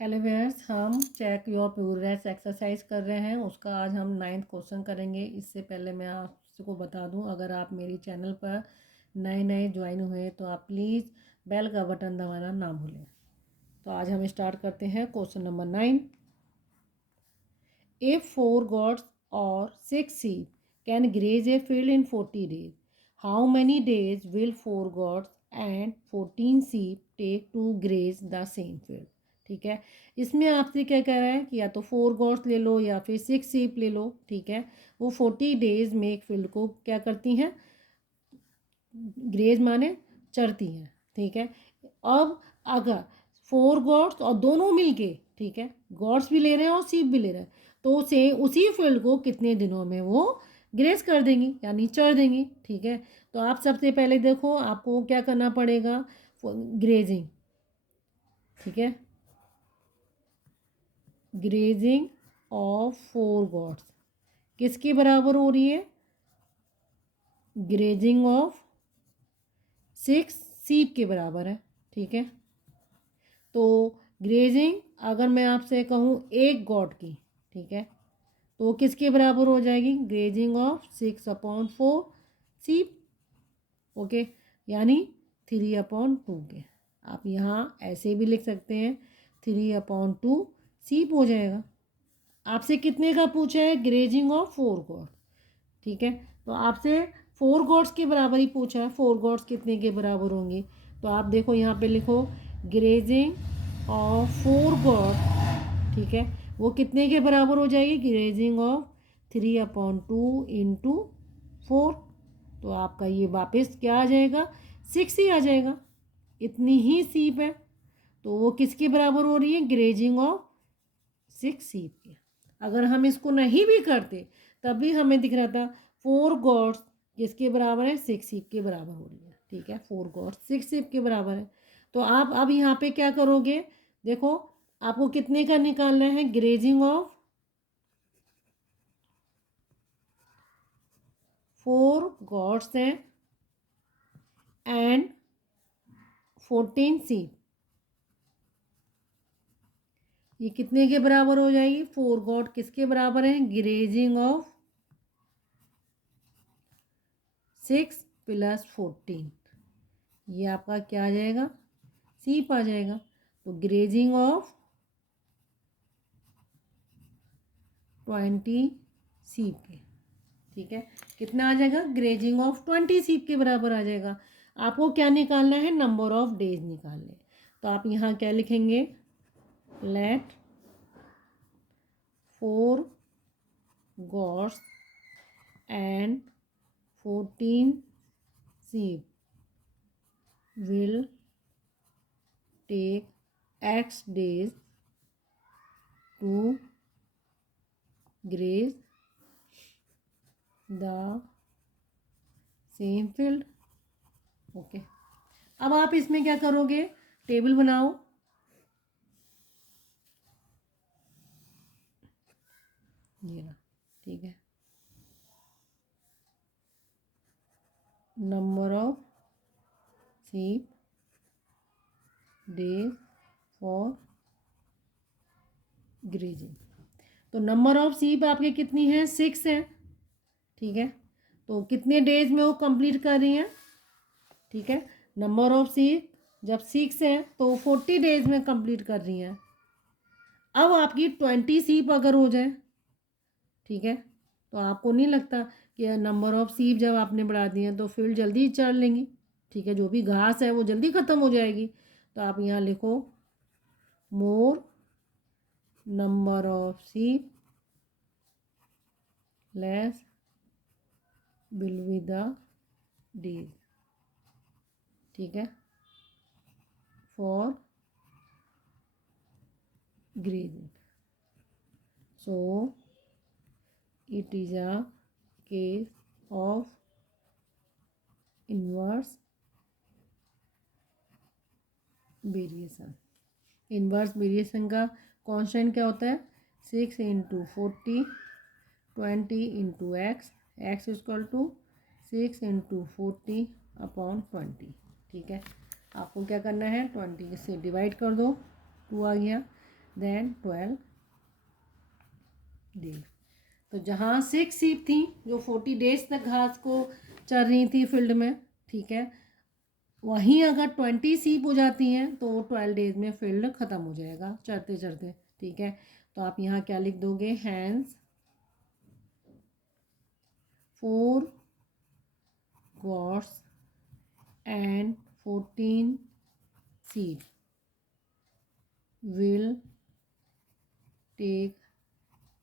Hello viewers, हम check your progress exercise कर रहे हैं। उसका आज हम 9th क्वेश्चन करेंगे। इससे पहले मैं आपको बता दूं, अगर आप मेरी चैनल पर नए नए ज्वाइन हुए तो आप प्लीज़ बेल का बटन दबाना ना भूलें। तो आज हम स्टार्ट करते हैं question number 9। If 4 goats or 6 sheep can graze a field in 40 days, how many days will 4 goats and 14 sheep take to graze the same field? ठीक है, इसमें आपसे क्या कह रहा है कि या तो 4 goats ले लो या फिर 6 sheep ले लो। ठीक है, वो 40 डेज में एक फील्ड को क्या करती हैं, ग्रेज माने चरती हैं। ठीक है, अब अगर 4 गॉड्स और दोनों मिलके, ठीक है, गॉड्स भी ले रहे हैं और सीप भी ले रहे हैं, तो उसे उसी फील्ड को कितने दिनों में वो ग्रेज कर देंगी यानी चर देंगी। ठीक है, तो आप सबसे पहले देखो आपको क्या करना पड़ेगा, ग्रेजिंग। ठीक है, ग्रेजिंग ऑफ 4 गॉड्स किसके बराबर हो रही है, ग्रेजिंग ऑफ 6 sheep के बराबर है। ठीक है, तो ग्रेजिंग अगर मैं आपसे कहूँ 1 गॉड की, ठीक है, तो किसके बराबर हो जाएगी, ग्रेजिंग ऑफ 6/4 सीप। ओके, यानी 3/2 के। आप यहाँ ऐसे भी लिख सकते हैं, 3/2 सीप हो जाएगा। आपसे कितने का पूछा है, ग्रेजिंग ऑफ 4 गॉड। ठीक है, तो आपसे 4 गॉड्स के बराबर ही पूछा है। 4 गॉड्स कितने के बराबर होंगे, तो आप देखो यहाँ पे लिखो ग्रेजिंग ऑफ 4 गॉड। ठीक है, वो कितने के बराबर हो जाएगी, ग्रेजिंग ऑफ 3/2 इंटू 4। तो आपका ये वापस क्या आ जाएगा, 6 ही आ जाएगा। इतनी ही सीप है, तो वो किसके बराबर हो रही है, ग्रेजिंग ऑफ 6 सीप के। अगर हम इसको नहीं भी करते तब भी हमें दिख रहा था 4 गॉड्स किसके बराबर है, 6 सीप के बराबर हो रही है। ठीक है, 4 गॉड्स 6 सीप के बराबर है। तो आप अब यहाँ पे क्या करोगे, देखो आपको कितने का निकालना है, ग्रेजिंग ऑफ 4 गॉड्स हैं एंड 14 सीप। ये कितने के बराबर हो जाएगी, 4 गॉड किसके बराबर है, ग्रेजिंग ऑफ 6 + 14। ये आपका क्या आ जाएगा, सीप आ जाएगा। तो ग्रेजिंग ऑफ 20 सीप के। ठीक है, कितना आ जाएगा, ग्रेजिंग ऑफ 20 सीप के बराबर आ जाएगा। आपको क्या निकालना है, नंबर ऑफ डेज निकालने। तो आप यहाँ क्या लिखेंगे, लेट 4 गॉड्स एंड 14 सीप will take X days to graze the same field। Okay, अब आप इसमें क्या करोगे, टेबल बनाओ। ये ना, ठीक है, नंबर ऑफ सीप डेज फॉर ग्रेजिंग। तो नंबर ऑफ सीप आपके कितनी है, 6 है। ठीक है, तो कितने डेज में वो कंप्लीट कर रही हैं, ठीक है, नंबर ऑफ सीप जब 6 है तो 40 डेज में कंप्लीट कर रही हैं। अब आपकी 20 सीप अगर हो जाए, ठीक है, तो आपको नहीं लगता कि नंबर ऑफ सीप जब आपने बढ़ा दिए तो फील्ड जल्दी चढ़ लेंगी। ठीक है, जो भी घास है वो जल्दी ख़त्म हो जाएगी। तो आप यहाँ लिखो मोर नंबर ऑफ सीप less will be the days. ठीक है, for grazing. So it is a case of inverse variation. Inverse variation का कांस्टेंट क्या होता है, 6 × 40 20 × x इक्वल टू 6 × 40/20। ठीक है, आपको क्या करना है, 20 से डिवाइड कर दो, 2 आ गया, देन 12 डेज। तो जहाँ 6 सीप थी जो 40 डेज तक घास को चर रही थी फील्ड में, ठीक है, वहीं अगर 20 सीप हो जाती हैं तो 12 डेज में फील्ड ख़त्म हो जाएगा चरते चरते, ठीक है। तो आप यहाँ क्या लिख दोगे, hence 4 goats and 14 sheep will take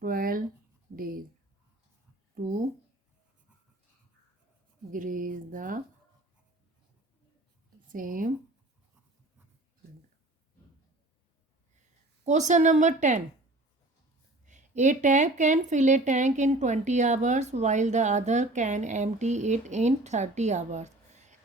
12 days to graze the same. Question number 10. A tap can fill a tank in 20 hours while the other can empty it in 30 hours.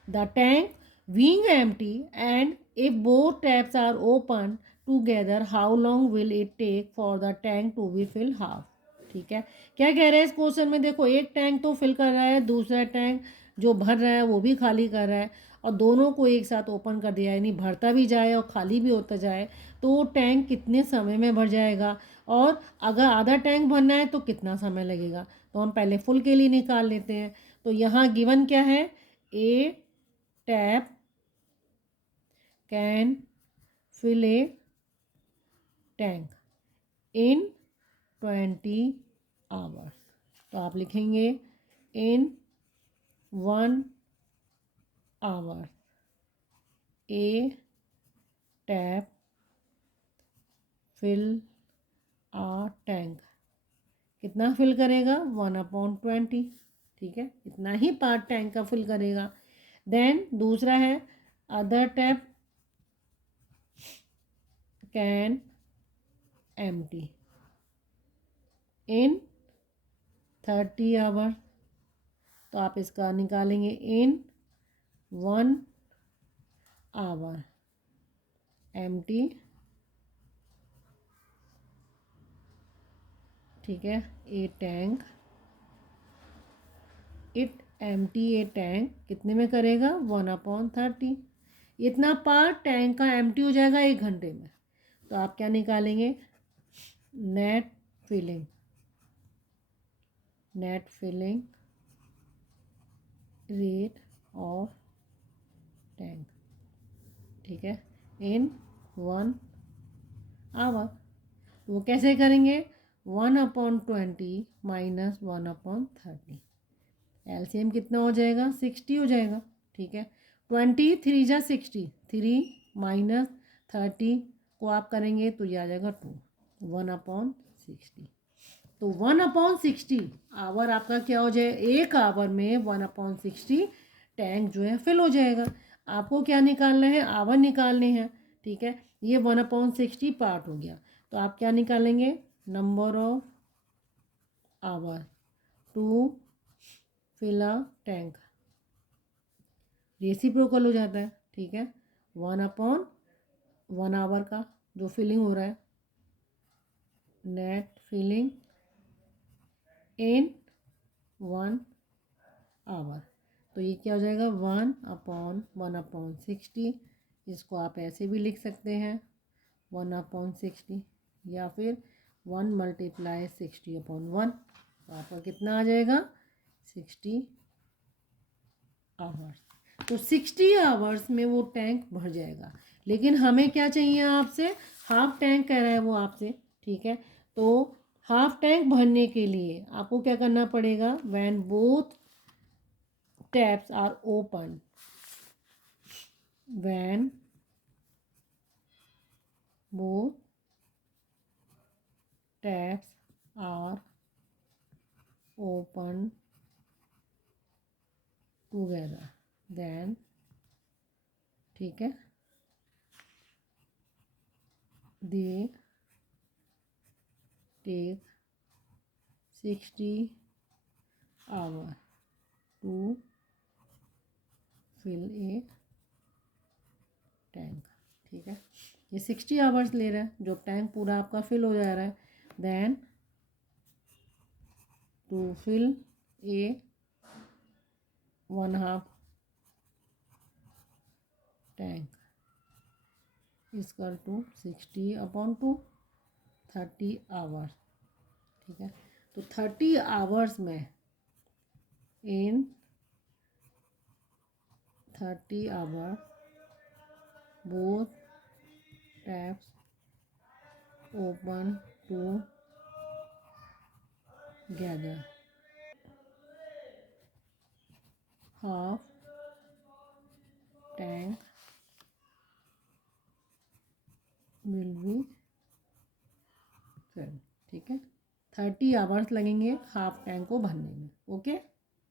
The tank being empty, and if both taps are open together, how long will it take for the tank to be filled half? ठीक है, क्या कह रहे हैं इस question में, देखो एक टैंक तो फिल कर रहा है, दूसरा टैंक जो भर रहा है वो भी खाली कर रहा है, और दोनों को एक साथ ओपन कर दिया, यानी भरता भी जाए और खाली भी होता जाए, तो वो टैंक कितने समय में भर जाएगा, और अगर आधा टैंक भरना है तो कितना समय लगेगा। तो हम पहले फुल के लिए निकाल लेते हैं। तो यहाँ गिवन क्या है, a tap can fill a tank in 20 hours. तो आप लिखेंगे in 1 hour a tap fill a tank, कितना फिल करेगा, 1/20, ठीक है, इतना ही पार्ट टैंक का फिल करेगा। देन दूसरा है other tap can empty in 30 hour. तो आप इसका निकालेंगे इन 1 आवर एम्प्टी, ठीक है, a tank it empty a tank कितने में करेगा, 1/30। इतना पार्ट टैंक का एम्प्टी हो जाएगा 1 घंटे में। तो आप क्या निकालेंगे, net filling rate of tank, ठीक है, इन 1 आवर। वो कैसे करेंगे, 1/20 माइनस 1/30, एलसीएम कितना हो जाएगा, 60 हो जाएगा, ठीक है। 20 3 जा 60, 3 माइनस 30 को आप करेंगे तो ये आ जाएगा 2, 1/60। तो 1/60 आवर आपका क्या हो जाए, 1 आवर में 1/60 टैंक जो है फिल हो जाएगा। आपको क्या निकालना है, आवर निकालने हैं, ठीक है। ये 1/60 पार्ट हो गया। तो आप क्या निकालेंगे, number of hour to fill a tank, reciprocal हो जाता है, ठीक है। 1/1 आवर का जो फिलिंग हो रहा है, नेट फिलिंग इन 1 आवर। तो ये क्या हो जाएगा, 1/1/60। इसको आप ऐसे भी लिख सकते हैं 1/60, या फिर 1 × 60/1। तो आपका कितना आ जाएगा, 60 आवर्स। तो 60 आवर्स में वो टैंक भर जाएगा। लेकिन हमें क्या चाहिए आपसे, हाफ टैंक कह रहा है वो आपसे, ठीक है। तो हाफ टैंक भरने के लिए आपको क्या करना पड़ेगा, when both taps are open, when both taps are open together, then, ठीक है, they take 60 hour to fill a tank, ठीक है। ये 60 आवर्स ले रहा है, जो टैंक पूरा आपका फिल हो जा रहा है। Then to fill a 1/2 tank equal to 60/2, 30 hours, ठीक है। तो 30 आवर्स में in 30 hour both taps open together, half tank will be fill, ठीक है। 30 आवर्स लगेंगे हाफ टैंक को भरने में, ओके।